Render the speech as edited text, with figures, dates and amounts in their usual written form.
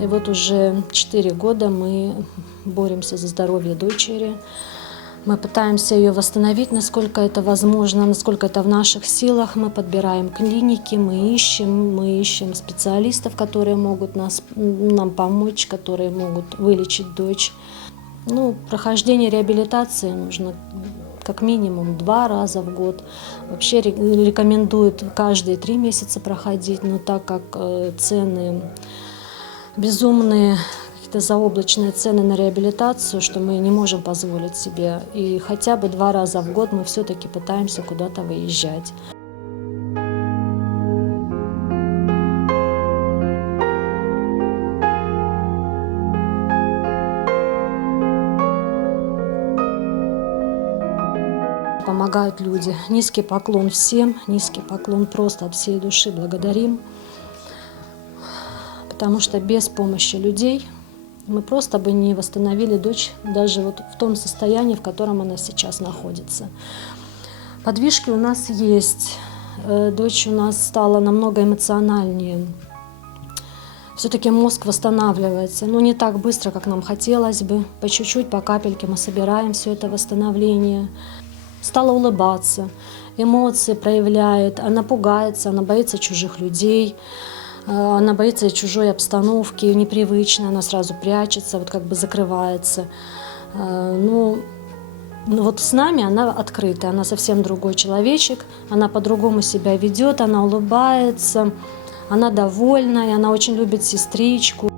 И вот уже 4 года мы боремся за здоровье дочери. Мы пытаемся ее восстановить, насколько это возможно, насколько это в наших силах. Мы подбираем клиники, мы ищем специалистов, которые могут нам помочь, которые могут вылечить дочь. Прохождение реабилитации нужно как минимум 2 раза в год. Вообще рекомендуют каждые 3 месяца проходить, но так как цены безумные, какие-то заоблачные цены на реабилитацию, что мы не можем позволить себе. И хотя бы 2 раза в год мы все-таки пытаемся куда-то выезжать. Помогают люди. Низкий поклон всем, низкий поклон просто от всей души благодарим. Потому что без помощи людей мы просто бы не восстановили дочь даже вот в том состоянии, в котором она сейчас находится. Подвижки у нас есть. Дочь у нас стала намного эмоциональнее. Все-таки мозг восстанавливается, но не так быстро, как нам хотелось бы. По чуть-чуть, по капельке мы собираем все это восстановление. Стала улыбаться, эмоции проявляет, она пугается, она боится чужих людей, она боится чужой обстановки, непривычной, она сразу прячется, вот как бы закрывается. Вот с нами она открытая, она совсем другой человечек, она по-другому себя ведет, она улыбается, она довольная, она очень любит сестричку.